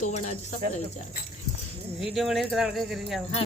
तो बना दे सब रह जाए वीडियो बने करा के करी जाओ।